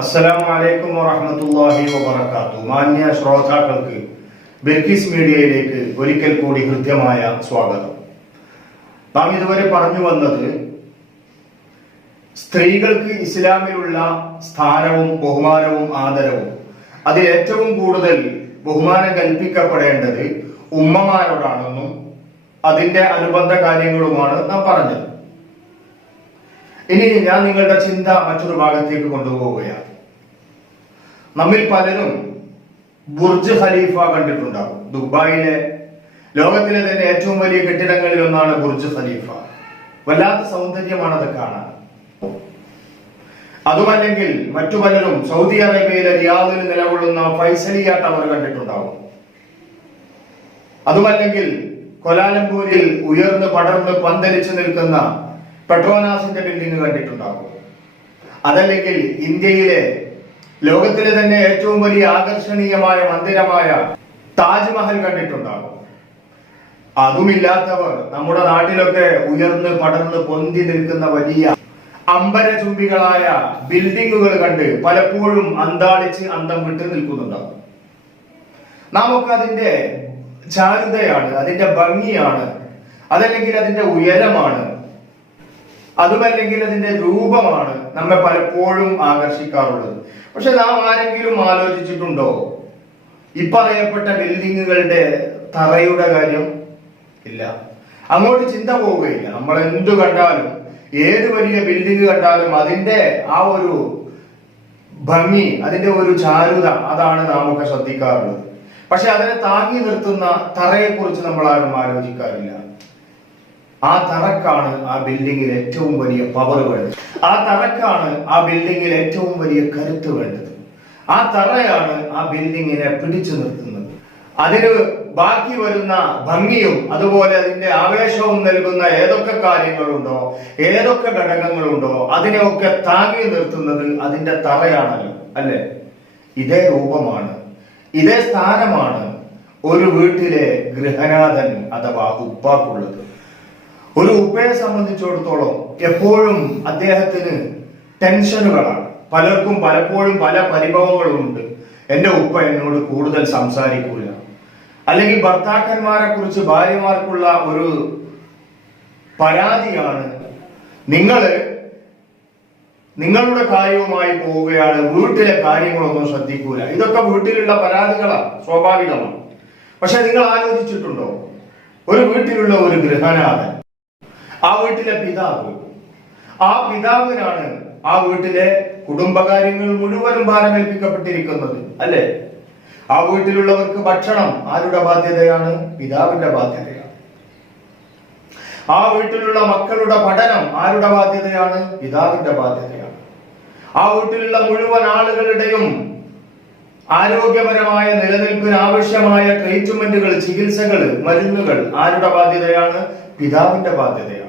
അസ്സലാമു അലൈക്കും വറഹ്മത്തുള്ളാഹി വബറകാതുഹു. മാന്യ ശ്രോതാക്കൾക്ക് ബിൽക്കിസ് മീഡിയയിലേക്ക് ഒരിക്കൽ കൂടി ഹൃദ്യമായ സ്വാഗതം. നാം ഇതുവരെ പറഞ്ഞു വന്നത് സ്ത്രീകൾക്ക് ഇസ്ലാമിലുള്ള സ്ഥാനവും ബഹുമാനവും ആദരവും, അതിൽ ഏറ്റവും കൂടുതൽ ബഹുമാനം കൽപ്പിക്കപ്പെടേണ്ടത് ഉമ്മമാരോടാണെന്നും അതിന്റെ അനുബന്ധ കാര്യങ്ങളുമാണ് നാം പറഞ്ഞത്. ഇനി ഞാൻ നിങ്ങളുടെ ചിന്ത മറ്റൊരു ഭാഗത്തേക്ക് കൊണ്ടുപോവുകയാണ്. നമ്മിൽ പലരും ബുർജ് ഖലീഫ കണ്ടിട്ടുണ്ടാകും. ദുബായിലെ ലോകത്തിലെ തന്നെ ഏറ്റവും വലിയ കെട്ടിടങ്ങളിൽ ഒന്നാണ് ബുർജ് ഖലീഫ. വല്ലാത്ത സൗന്ദര്യമാണ് അത് കാണാൻ. അതുമല്ലെങ്കിൽ മറ്റു പലരും സൗദി അറേബ്യയിലെ റിയാദിൽ നിലകൊള്ളുന്ന ഫൈസലിയ ടവർ കണ്ടിട്ടുണ്ടാകും. അതുമല്ലെങ്കിൽ കൊലാലംപൂരിൽ ഉയർന്ന് പടർന്ന് പന്തലിച്ചു നിൽക്കുന്ന പെട്രോനാസിന്റെ ബിൽഡിംഗ് കണ്ടിട്ടുണ്ടാകും. അതല്ലെങ്കിൽ ഇന്ത്യയിലെ ലോകത്തിലെ തന്നെ ഏറ്റവും വലിയ ആകർഷണീയമായ മന്ദിരമായ താജ്മഹൽ കണ്ടിട്ടുണ്ടാകും. അതുമില്ലാത്തവർ നമ്മുടെ നാട്ടിലൊക്കെ ഉയർന്ന് പടർന്ന് പൊന്തി നിൽക്കുന്ന വലിയ അമ്പരചുംബികളായ ബിൽഡിങ്ങുകൾ കണ്ട് പലപ്പോഴും അന്താളിച്ച് അന്തം വിട്ട് നിൽക്കുന്നുണ്ടാകും. നാമൊക്കെ അതിന്റെ ചാരുതയാണ്, അതിന്റെ ഭംഗിയാണ്, അതല്ലെങ്കിൽ അതിന്റെ ഉയരമാണ്, അതുമല്ലെങ്കിൽ അതിന്റെ രൂപമാണ് നമ്മെ പലപ്പോഴും ആകർഷിക്കാറുള്ളത്. പക്ഷെ നാം ആരെങ്കിലും ആലോചിച്ചിട്ടുണ്ടോ ഇപ്പറയപ്പെട്ട ബിൽഡിങ്ങുകളുടെ തറയുടെ കാര്യം? ഇല്ല, അങ്ങോട്ട് ചിന്ത പോവുകയില്ല. നമ്മൾ എന്തു കണ്ടാലും, ഏത് വലിയ ബിൽഡിംഗ് കണ്ടാലും അതിന്റെ ആ ഒരു ഭംഗി, അതിന്റെ ഒരു ചാരുത, അതാണ് നാം ഒക്കെ ശ്രദ്ധിക്കാറുള്ളത്. പക്ഷെ അതിനെ താങ്ങി നിർത്തുന്ന തറയെ കുറിച്ച് നമ്മൾ ആരും ആലോചിക്കാറില്ല. ആ തറക്കാണ് ആ ബിൽഡിങ്ങിൽ ഏറ്റവും വലിയ പവർ വേണ്ടത്. ആ തറക്കാണ് ആ ബിൽഡിങ്ങിൽ ഏറ്റവും വലിയ കരുത്ത് വേണ്ടത്. ആ തറയാണ് ആ ബിൽഡിങ്ങിനെ പിടിച്ചു നിർത്തുന്നത്. അതിന് ബാക്കി വരുന്ന ഭംഗിയും അതുപോലെ അതിന്റെ ആവേശവും നൽകുന്ന ഏതൊക്കെ കാര്യങ്ങളുണ്ടോ, ഏതൊക്കെ ഘടകങ്ങളുണ്ടോ, അതിനെയൊക്കെ താങ്ങി നിർത്തുന്നത് അതിന്റെ തറയാണല്ലോ, അല്ലെ? ഇതേ രൂപമാണ്, ഇതേ സ്ഥാനമാണ് ഒരു വീട്ടിലെ ഗൃഹനാഥൻ അഥവാ ഉപ്പാക്കുള്ളത്. ഒരു ഉപ്പയെ സംബന്ധിച്ചിടത്തോളം എപ്പോഴും അദ്ദേഹത്തിന് ടെൻഷനുകളാണ്. പലർക്കും പലപ്പോഴും പല പരിഭവങ്ങളുമുണ്ട്. എന്റെ ഉപ്പ എന്നോട് കൂടുതൽ സംസാരിക്കൂല, അല്ലെങ്കിൽ ഭർത്താക്കന്മാരെ കുറിച്ച് ഭാര്യമാർക്കുള്ള ഒരു പരാതിയാണ്, നിങ്ങളുടെ കാര്യവുമായി പോവുകയാണ്, വീട്ടിലെ കാര്യങ്ങളൊന്നും ശ്രദ്ധിക്കൂല. ഇതൊക്കെ വീട്ടിലുള്ള പരാതികളാണ്, സ്വാഭാവികമാണ്. പക്ഷെ നിങ്ങൾ ആലോചിച്ചിട്ടുണ്ടോ, ഒരു വീട്ടിലുള്ള ഒരു ഗൃഹനാഥൻ, ആ വീട്ടിലെ പിതാവ്, ആ പിതാവിനാണ് ആ വീട്ടിലെ കുടുംബകാര്യങ്ങൾ മുഴുവനും ഭാരമേൽപ്പിക്കപ്പെട്ടിരിക്കുന്നത്, അല്ലെ? ആ വീട്ടിലുള്ളവർക്ക് ഭക്ഷണം ആരുടെ ബാധ്യതയാണ്? പിതാവിന്റെ ബാധ്യതയാണ്. ആ വീട്ടിലുള്ള മക്കളുടെ പഠനം ആരുടെ ബാധ്യതയാണ്? പിതാവിന്റെ ബാധ്യതയാണ്. ആ വീട്ടിലുള്ള മുഴുവൻ ആളുകളുടെയും ആരോഗ്യപരമായ നിലനിൽപ്പിന് ആവശ്യമായ ട്രീറ്റ്മെന്റുകൾ, ചികിത്സകൾ, മരുന്നുകൾ ആരുടെ ബാധ്യതയാണ്? പിതാവിന്റെ ബാധ്യതയാണ്.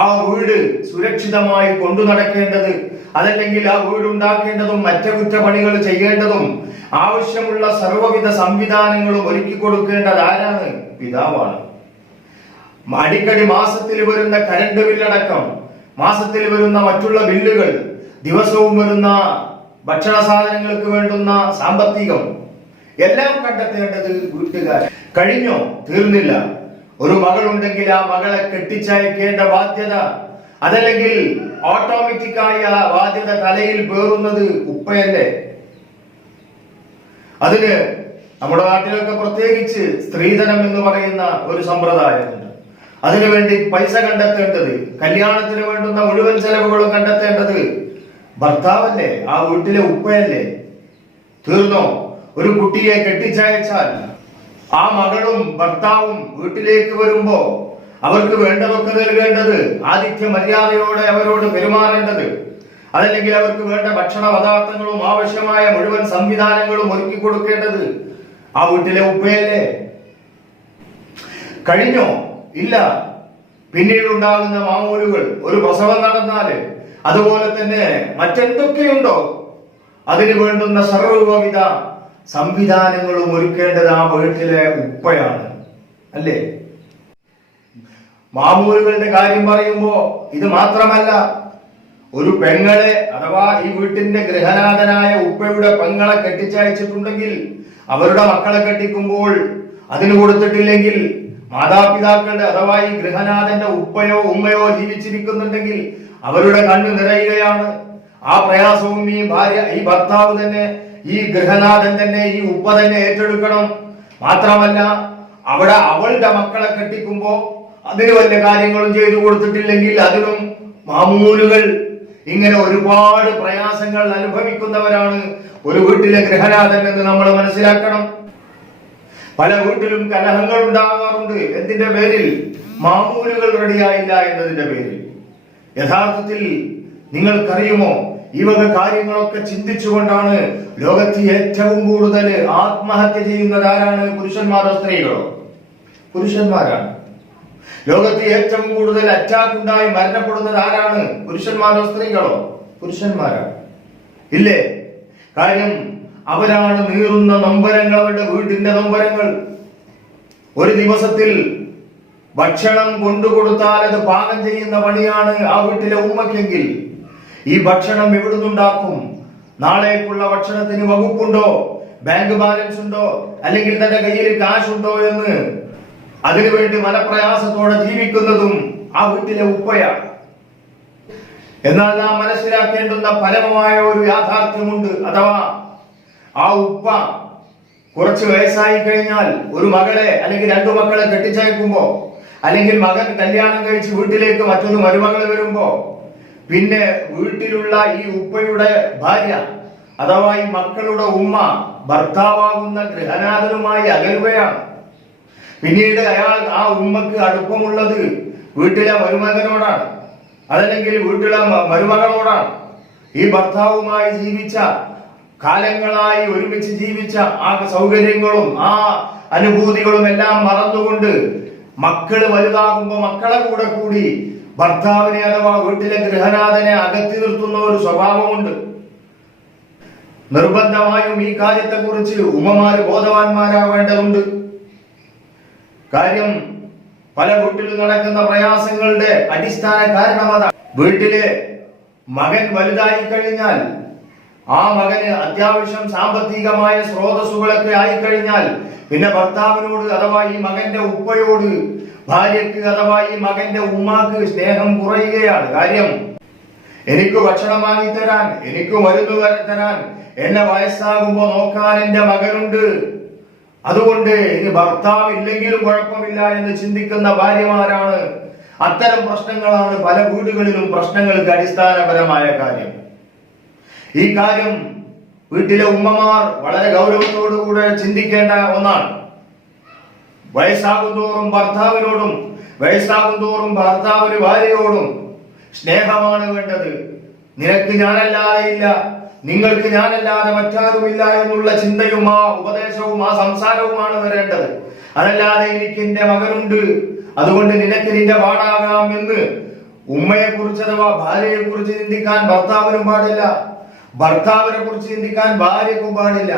ആ വീട് സുരക്ഷിതമായി കൊണ്ടു നടക്കേണ്ടത്, അതല്ലെങ്കിൽ ആ വീട് ഉണ്ടാക്കേണ്ടതും അറ്റകുറ്റപ്പണികൾ ചെയ്യേണ്ടതും ആവശ്യമുള്ള സർവ്വവിധ സംവിധാനങ്ങളും ഒരുക്കി കൊടുക്കേണ്ടത് ആരാണ്? പിതാവാണ്. അടിക്കടി മാസത്തിൽ വരുന്ന കരണ്ട് ബില്ലടക്കം, മാസത്തിൽ വരുന്ന മറ്റുള്ള ബില്ലുകൾ, ദിവസവും വരുന്ന ഭക്ഷണ സാധനങ്ങൾക്ക് വേണ്ടുന്ന സാമ്പത്തികം എല്ലാം കണ്ടെത്തേണ്ടത് വീട്ടുകാർ. കഴിഞ്ഞോ? തീർന്നില്ല. ഒരു മകളുണ്ടെങ്കിൽ ആ മകളെ കെട്ടിച്ചയക്കേണ്ട ബാധ്യത, അതല്ലെങ്കിൽ ഓട്ടോമാറ്റിക്കായി ആ ബാധ്യത തലയിൽ പേറുന്നത് ഉപ്പയല്ലേ? അതിന് നമ്മുടെ നാട്ടിലൊക്കെ പ്രത്യേകിച്ച് സ്ത്രീധനം എന്ന് പറയുന്ന ഒരു സമ്പ്രദായമുണ്ട്. അതിനുവേണ്ടി പൈസ കണ്ടെത്തേണ്ടത്, കല്യാണത്തിന് വേണ്ടുന്ന മുഴുവൻ ചെലവുകളും കണ്ടെത്തേണ്ടത് ഭർത്താവല്ലേ, ആ വീട്ടിലെ ഉപ്പയല്ലേ? തീർന്നോ? ഒരു കുട്ടിയെ കെട്ടിച്ചയച്ചാൽ ആ മകളും ഭർത്താവും വീട്ടിലേക്ക് വരുമ്പോ അവർക്ക് വേണ്ടതൊക്കെ നൽകേണ്ടത്, ആതിഥ്യ മര്യാദയോടെ അവരോട് പെരുമാറേണ്ടത്, അതല്ലെങ്കിൽ അവർക്ക് വേണ്ട ഭക്ഷണ പദാർത്ഥങ്ങളും ആവശ്യമായ മുഴുവൻ സംവിധാനങ്ങളും ഒരുക്കി കൊടുക്കേണ്ടത് ആ വീട്ടിലെ ഉപ്പയല്ലേ? കഴിഞ്ഞോ? ഇല്ല. പിന്നീട് ഉണ്ടാകുന്ന മാമൂലുകൾ, ഒരു പ്രസവം നടന്നാല്, അതുപോലെ തന്നെ മറ്റെന്തൊക്കെയുണ്ടോ അതിന് വേണ്ടുന്ന സർവ്വവിധ സംവിധാനങ്ങളും ഒരുക്കേണ്ടത് ആ വീട്ടിലെ ഉപ്പയാണ്, അല്ലേ? മാമൂലുകളുടെ കാര്യം പറയുമ്പോ ഇത് മാത്രമല്ല, ഒരു പെങ്ങളെ അഥവാ ഈ വീട്ടിന്റെ ഗൃഹനാഥനായ ഉപ്പയുടെ പെങ്ങളെ കെട്ടിച്ചയച്ചിട്ടുണ്ടെങ്കിൽ അവരുടെ മക്കളെ കെട്ടിക്കുമ്പോൾ അതിന് കൊടുത്തിട്ടില്ലെങ്കിൽ മാതാപിതാക്കളുടെ അഥവാ ഈ ഗൃഹനാഥന്റെ ഉപ്പയോ ഉമ്മയോ ജീവിച്ചിരിക്കുന്നുണ്ടെങ്കിൽ അവരുടെ കണ്ണ് നിറയുകയാണ്. ആ പ്രയാസവും ഈ ഭർത്താവ് തന്നെ, ഈ ഗൃഹനാഥൻ തന്നെ, ഈ ഉപ്പ തന്നെ ഏറ്റെടുക്കണം. മാത്രമല്ല അവിടെ അവളുടെ മക്കളെ കെട്ടിക്കുമ്പോ അതിന് വലിയ കാര്യങ്ങളും ചെയ്തു കൊടുത്തിട്ടില്ലെങ്കിൽ അതിനും മാമൂലുകൾ. ഇങ്ങനെ ഒരുപാട് പ്രയാസങ്ങൾ അനുഭവിക്കുന്നവരാണ് ഒരു വീട്ടിലെ ഗൃഹനാഥൻ എന്ന് നമ്മൾ മനസ്സിലാക്കണം. പല വീട്ടിലും കലഹങ്ങൾ ഉണ്ടാകാറുണ്ട്. എന്തിന്റെ പേരിൽ? മാമൂലുകൾ റെഡിയായില്ല എന്നതിന്റെ പേരിൽ. യഥാർത്ഥത്തിൽ നിങ്ങൾക്കറിയുമോ, ഈ വക കാര്യങ്ങളൊക്കെ ചിന്തിച്ചുകൊണ്ടാണ് ലോകത്ത് ഏറ്റവും കൂടുതൽ ആത്മഹത്യ ചെയ്യുന്നത് ആരാണ്? പുരുഷന്മാരോ സ്ത്രീകളോ? പുരുഷന്മാരാണ്. ലോകത്ത് ഏറ്റവും കൂടുതൽ അറ്റാക്ക് ഉണ്ടായി മരണപ്പെടുന്നത് ആരാണ്? പുരുഷന്മാരോ സ്ത്രീകളോ? പുരുഷന്മാരാണ്. ഇല്ലേ? കാര്യം അവരാണ് നീറുന്ന നൊമ്പരങ്ങൾ, അവരുടെ വീട്ടിന്റെ നൊമ്പരങ്ങൾ. ഒരു ദിവസത്തിൽ ഭക്ഷണം കൊണ്ടുകൊടുത്താൽ അത് പാകം ചെയ്യുന്ന പണിയാണ് ആ വീട്ടിലെ ഉമ്മയ്ക്കെങ്കിൽ ഈ ഭക്ഷണം എവിടുന്നുണ്ടാക്കും? നാളേക്കുള്ള ഭക്ഷണത്തിന് വകുപ്പുണ്ടോ? ബാങ്ക് ബാലൻസ് ഉണ്ടോ? അല്ലെങ്കിൽ തന്റെ കയ്യിൽ കാശുണ്ടോ എന്ന് അതിനുവേണ്ടി മനപ്രയാസത്തോടെ ജീവിക്കുന്നതും ആ വീട്ടിലെ ഉപ്പയാണ്. എന്നാൽ നാം മനസ്സിലാക്കേണ്ടുന്ന പരമമായ ഒരു യാഥാർത്ഥ്യമുണ്ട്. അഥവാ ആ ഉപ്പ കുറച്ച് വയസ്സായി കഴിഞ്ഞാൽ ഒരു മകളെ അല്ലെങ്കിൽ രണ്ടു മക്കളെ കെട്ടിച്ചയക്കുമ്പോ, അല്ലെങ്കിൽ മകൻ കല്യാണം കഴിച്ച് വീട്ടിലേക്ക് മറ്റൊരു മരുമകൾ വരുമ്പോ, പിന്നെ വീട്ടിലുള്ള ഈ ഉപ്പയുടെ ഭാര്യ അഥവാ ഈ മക്കളുടെ ഉമ്മ ഭർത്താവാകുന്ന ഗൃഹനാഥനുമായി അകലുകയാണ്. പിന്നീട് ആ ഉമ്മക്ക് അടുപ്പമുള്ളത് വീട്ടിലെ മരുമകനോടാണ്, അതല്ലെങ്കിൽ വീട്ടിലെ മരുമകളോടാണ്. ഈ ഭർത്താവുമായി ജീവിച്ച കാലങ്ങളായി ഒരുമിച്ച് ജീവിച്ച ആ സൗകര്യങ്ങളും ആ അനുഭൂതികളും എല്ലാം മറന്നുകൊണ്ട് മക്കള് വലുതാകുമ്പോ മക്കളെ കൂടെ കൂടി ഭർത്താവിനെ അഥവാ വീട്ടിലെ ഗൃഹനാഥനെ അകറ്റി നിർത്തുന്ന ഒരു സ്വഭാവമുണ്ട്. നിർബന്ധമായും ഈ കാര്യത്തെ കുറിച്ച് ഉമ്മമാര് ബോധവാന്മാരാവേണ്ടതുണ്ട്. കാര്യം പല വീട്ടിൽ നടക്കുന്ന പ്രയാസങ്ങളുടെ അടിസ്ഥാന കാരണം അതാണ്. വീട്ടിലെ മകൻ വലുതായി കഴിഞ്ഞാൽ, ആ മകന് അത്യാവശ്യം സാമ്പത്തികമായ സ്രോതസ്സുകളൊക്കെ ആയിക്കഴിഞ്ഞാൽ പിന്നെ ഭർത്താവിനോട് അഥവാ ഈ മകന്റെ ഉപ്പയോട് ഭാര്യക്ക് അഥവാ ഈ മകന്റെ ഉമ്മാക്ക് സ്നേഹം കുറയുകയാണ്. കാര്യം എനിക്ക് ഭക്ഷണം വാങ്ങിത്തരാൻ, എനിക്ക് മരുന്ന് തരാൻ, എന്നെ വയസ്സാകുമ്പോ നോക്കാൻ എന്റെ മകനുണ്ട്, അതുകൊണ്ട് ഇനി ഭർത്താവ് ഇല്ലെങ്കിലും കുഴപ്പമില്ല എന്ന് ചിന്തിക്കുന്ന ഭാര്യമാരാണ്. അത്തരം പ്രശ്നങ്ങളാണ് പല വീടുകളിലും പ്രശ്നങ്ങൾക്ക് അടിസ്ഥാനപരമായ കാര്യം. ഈ കാര്യം വീട്ടിലെ ഉമ്മമാർ വളരെ ഗൗരവത്തോടുകൂടെ ചിന്തിക്കേണ്ട ഒന്നാണ്. വയസ്സാകുന്തോറും ഭർത്താവിനോടും വയസ്സാകുന്തോറും ഭർത്താവിന് ഭാര്യയോടും സ്നേഹമാണ് വേണ്ടത്. നിനക്ക് ഞാനല്ലാതെ ഇല്ല, നിങ്ങൾക്ക് ഞാനല്ലാതെ മറ്റാരുമില്ല എന്നുള്ള ചിന്തയും ആ ഉപദേശവും ആ സംസാരവുമാണ് വരേണ്ടത്. അതല്ലാതെ എനിക്ക് എന്റെ മകനുണ്ട്, അതുകൊണ്ട് നിനക്ക് നിന്റെ പാടാകാം എന്ന് ഉമ്മയെ കുറിച്ച് അഥവാ ഭാര്യയെ കുറിച്ച് ചിന്തിക്കാൻ ഭർത്താവിനും പാടില്ല, ഭർത്താവിനെ കുറിച്ച് ചിന്തിക്കാൻ ഭാര്യക്കും പാടില്ല.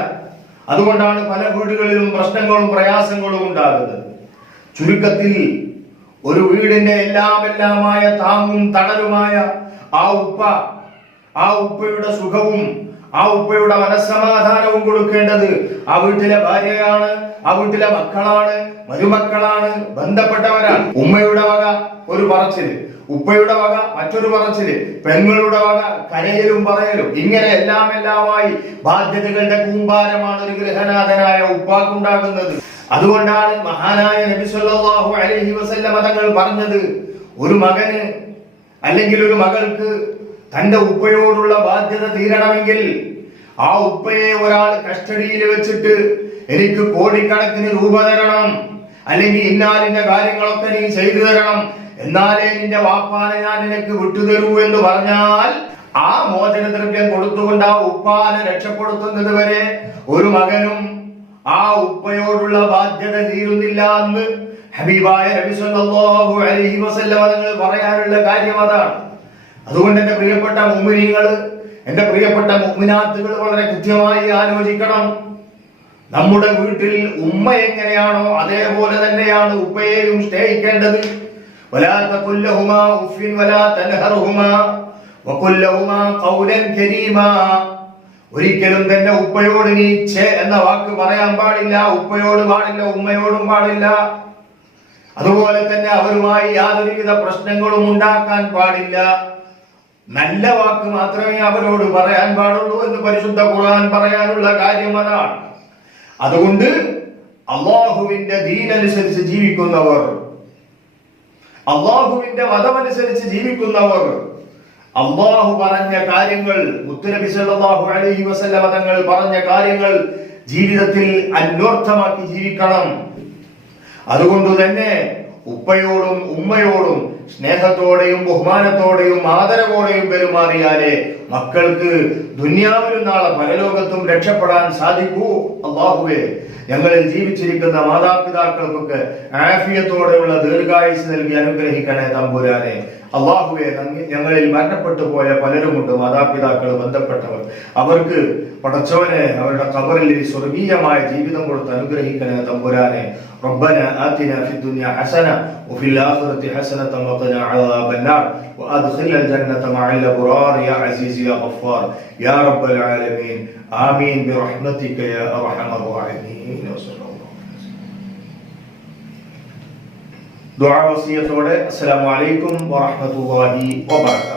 അതുകൊണ്ടാണ് പല വീടുകളിലും പ്രശ്നങ്ങളും പ്രയാസങ്ങളും ഉണ്ടാകുന്നത്. ചുരുക്കത്തിൽ ഒരു വീടിന്റെ എല്ലാമായ താങ്ങും തണലുമായ ആ ഉപ്പയുടെ സുഖവും ആ ഉപ്പയുടെ മനസ്സമാധാനവും കൊടുക്കേണ്ടത് ആ വീട്ടിലെ ഭാര്യയാണ്, ആ വീട്ടിലെ മക്കളാണ്, മരുമക്കളാണ്, ബന്ധപ്പെട്ടവരാണ്. ഉമ്മയുടെ വക ഒരു പറച്ചില്, ഉപ്പയുടെ വക മറ്റൊരു പറച്ചില്, പെങ്ങളുടെ വക കരയലും പറയലും, ഇങ്ങനെ എല്ലാമായി ബാധ്യതകളുടെ കൂമ്പാരമാണ് ഒരു ഗൃഹനാഥനായ ഉപ്പാക്കുണ്ടാകുന്നത്. അതുകൊണ്ടാണ് മഹാനായ നബി സല്ലല്ലാഹു അലൈഹി വസല്ലം തങ്ങൾ പറഞ്ഞത്, ഒരു മകന് അല്ലെങ്കിൽ ഒരു മകൾക്ക് തന്റെ ഉപ്പയോടുള്ള ബാധ്യത തീരണമെങ്കിൽ ആ ഉപ്പയെ ഒരാൾ കസ്റ്റഡിയിൽ വെച്ചിട്ട് എനിക്ക് കോടിക്കണക്കിന് രൂപ തരണം, അല്ലെങ്കിൽ ഇന്നാലിന്റെ കാര്യങ്ങളൊക്കെ നീ ചെയ്തു തരണം, എന്നാലേ നിന്റെ വാപ്പാനെ ഞാൻ നിനക്ക് വിട്ടുതരൂ എന്ന് പറഞ്ഞാൽ ആ മോചനദ്രവ്യം കൊടുത്തുകൊണ്ട് ആ ഉപ്പാനെ രക്ഷപ്പെടുത്തുന്നത് വരെ ഒരു മകനും ആ ഉപ്പയോടുള്ള ബാധ്യത തീരുന്നില്ല എന്ന് ഹബീബായ നബി സല്ലല്ലാഹു അലൈഹി വസല്ലം തങ്ങൾ പറയാനുള്ള കാര്യം അതാണ്. അതുകൊണ്ട് എന്റെ പ്രിയപ്പെട്ട മുഅ്മിനീങ്ങള്, എന്റെ പ്രിയപ്പെട്ട മുഅ്മിനാത്തുകൾ വളരെ കൃത്യമായി ആലോചിക്കണം. നമ്മുടെ വീട്ടിൽ ഉമ്മ എങ്ങനെയാണോ അതേപോലെ തന്നെയാണ് ഉപ്പയെയും സ്നേഹിക്കേണ്ടത്. വലാ തഖുൽ ലഹുമാ ഉഫിൻ വലാ തൻഹർഹുമാ വഖുൽ ലഹുമാ ഖൗലൻ കരീമാ. ഒരിക്കലും തന്നെ ഉപ്പയോട് നീ ഛേ എന്ന വാക്ക് പറയാൻ പാടില്ല. ഉപ്പയോട് പാടില്ല, ഉമ്മയോടും പാടില്ല. അതുപോലെ തന്നെ അവരുമായി യാതൊരുവിധ പ്രശ്നങ്ങളും ഉണ്ടാക്കാൻ പാടില്ല. നല്ല വാക്ക് മാത്രമേ അവരോട് പറയാൻ പാടുള്ളൂ എന്ന് പരിശുദ്ധ ഖുർആൻ പറയാനുള്ള കാര്യം അതാണ്. അതുകൊണ്ട് അള്ളാഹുവിന്റെ ദീനനുസരിച്ച് ജീവിക്കുന്നവർ, അള്ളാഹുവിന്റെ മതമനുസരിച്ച് ജീവിക്കുന്നവർ, അള്ളാഹു പറഞ്ഞ കാര്യങ്ങൾ, മുത്തുനബി സല്ലല്ലാഹു അലൈഹി വസല്ലം തങ്ങൾ പറഞ്ഞ കാര്യങ്ങൾ ജീവിതത്തിൽ അന്വർത്ഥമാക്കി ജീവിക്കണം. അതുകൊണ്ട് തന്നെ ഉപ്പയോടും ഉമ്മയോടും സ്നേഹത്തോടെയും ബഹുമാനത്തോടെയും ആദരവോടെയും പെരുമാറിയാലേ മക്കൾക്ക് ദുനിയാവിലും നാളെ പരലോകത്തും രക്ഷപ്പെടാൻ സാധിക്കൂ. അല്ലാഹുവേ, ഞങ്ങളിൽ ജീവിച്ചിരിക്കുന്ന മാതാപിതാക്കൾക്കൊക്കെ ആഫിയത്തോടെയുള്ള ദീർഘായുസ് നൽകി അനുഗ്രഹിക്കണേ തമ്പുരാനെ. അല്ലാഹുവേ, ഞങ്ങളിൽ മരണപ്പെട്ടു പോയ പലരുമുണ്ട് മാതാപിതാക്കൾ, ബന്ധപ്പെട്ടവർ. അവർക്ക് പടച്ചവനെ അവരുടെ ഖബറിൽ സ്വർഗീയമായ ജീവിതം കൊടുത്ത് അനുഗ്രഹിക്കണേ തമ്പുരാനെ. ربنا آتنا في الدنيا حسنة وفي الآخرة حسنة وقنا عذاب النار وأدخلنا الجنة مع الأبرار يا عزيز يا غفار يا رب العالمين آمين برحمتك يا أرحم الراحمين. وصلى الله عليه وسلم. دعاء وصية. السلام عليكم ورحمة الله وبركاته.